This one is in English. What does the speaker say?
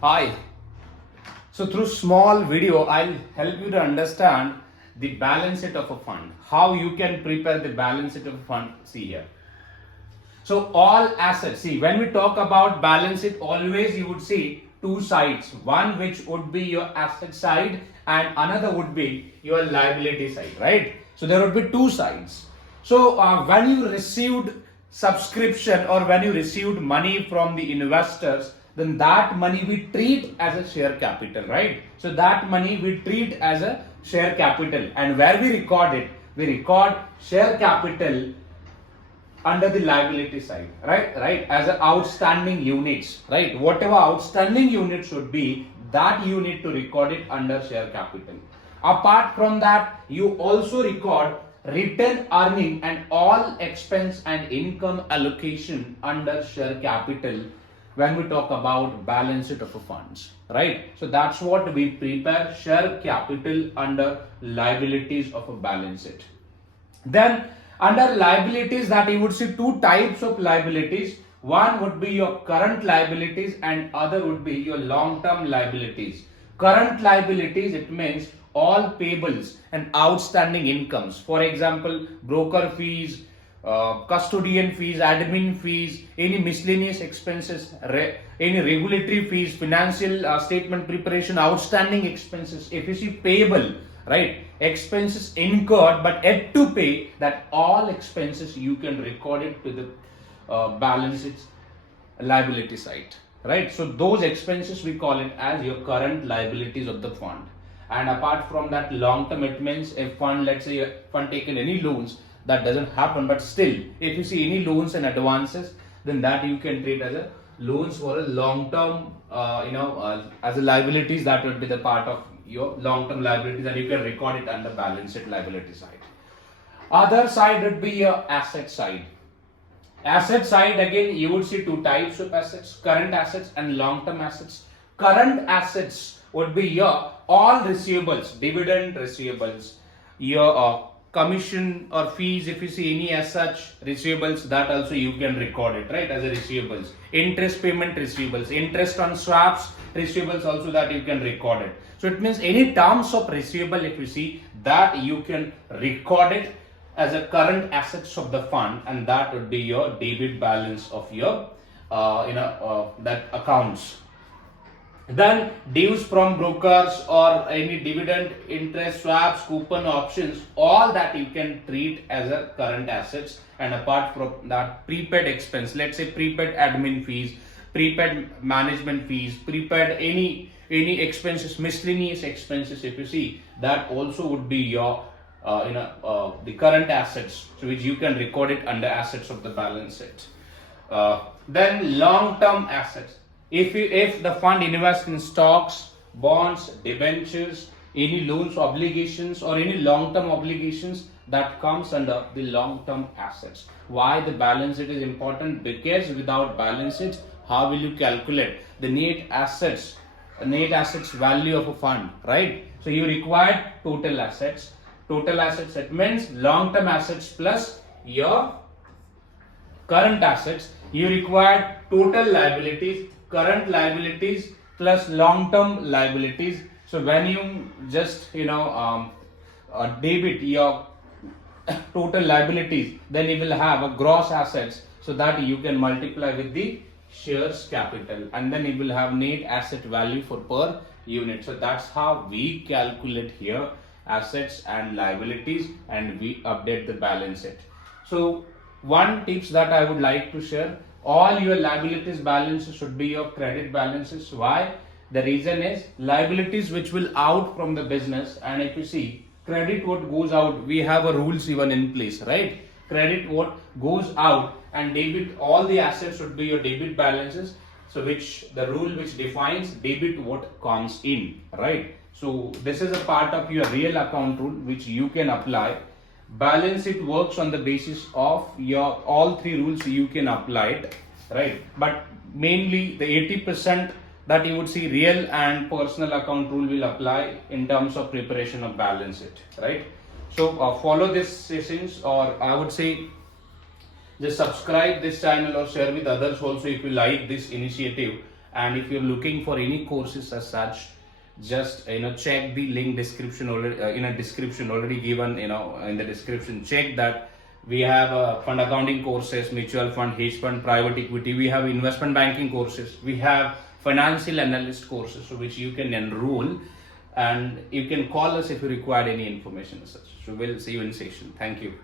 Hi. So through small video, I'll help you to understand the balance sheet of a fund. How you can prepare the balance sheet of a fund. See here. So all assets. See, when we talk about balance sheet, always you would see two sides. One which would be your asset side, and another would be your liability side, right? So there would be two sides. So when you received subscription or when you received money from the investors, then that money we treat as a share capital, right? So that money we treat as a share capital, and where we record it, we record share capital under the liability side, right, as a outstanding units, right? Whatever outstanding units should be, that you need to record it under share capital. Apart from that, you also record return earning and all expense and income allocation under share capital when we talk about balance sheet of a funds, right? So that's what we prepare, share capital under liabilities of a balance sheet. Then under liabilities, that you would see two types of liabilities. One would be your current liabilities and other would be your long-term liabilities. Current liabilities, it means all payables and outstanding incomes. For example, broker fees, custodian fees, admin fees, any miscellaneous expenses, any regulatory fees, financial statement preparation, outstanding expenses. If you see payable, right, expenses incurred but yet to pay, that all expenses you can record it to the balance sheet liability side, right? So those expenses we call it as your current liabilities of the fund. And apart from that, long term, it means if fund, let's say a fund taken any loans, that doesn't happen, but still if you see any loans and advances, then that you can treat as a loans for a long term, as a liabilities, that would be the part of your long-term liabilities, and you can record it under balance sheet liability side. Other side would be your asset side. Asset side, again you would see two types of assets: current assets and long-term assets. Current assets would be your all receivables, dividend receivables, your commission or fees, if you see any as such receivables, that also you can record it, right, as a receivables. Interest payment receivables, interest on swaps receivables also, that you can record it. So it means any terms of receivable, if you see, that you can record it as a current assets of the fund, and that would be your debit balance of your that accounts. Then dues from brokers or any dividend, interest, swaps, coupon, options, all that you can treat as a current assets. And apart from that, prepaid expense, let's say prepaid admin fees, prepaid management fees, prepaid any expenses, miscellaneous expenses, if you see, that also would be your the current assets, so which you can record it under assets of the balance sheet. Then long-term assets. If the fund invests in stocks, bonds, debentures, any loans, obligations, or any long-term obligations, that comes under the long-term assets. Why the balance sheet is important? Because without balance sheet, how will you calculate the net assets value of a fund, right? So you require total assets. Total assets, it means long-term assets plus your current assets. You require total liabilities, current liabilities plus long-term liabilities. So when you just debit your total liabilities, then you will have a gross assets, so that you can multiply with the shares capital, and then you will have net asset value for per unit. So that's how we calculate here assets and liabilities, and we update the balance sheet. So one tips that I would like to share: all your liabilities balances should be your credit balances. Why? The reason is liabilities which will out from the business, and if you see credit what goes out, we have a rules even in place, right? Credit what goes out, and debit, all the assets should be your debit balances. So which the rule which defines debit what comes in, right? So this is a part of your real account rule which you can apply. Balance sheet works on the basis of your all three rules, you can apply it, right? But mainly the 80% that you would see real and personal account rule will apply in terms of preparation of balance sheet, right? So follow these sessions, or I would say just subscribe this channel or share with others also if you like this initiative, And if you're looking for any courses as such, just check the link description already, description already given, in the description. Check that we have fund accounting courses, mutual fund, hedge fund, private equity. We have investment banking courses. We have financial analyst courses, so which you can enroll, and you can call us if you require any information as such. So we'll see you in session. Thank you.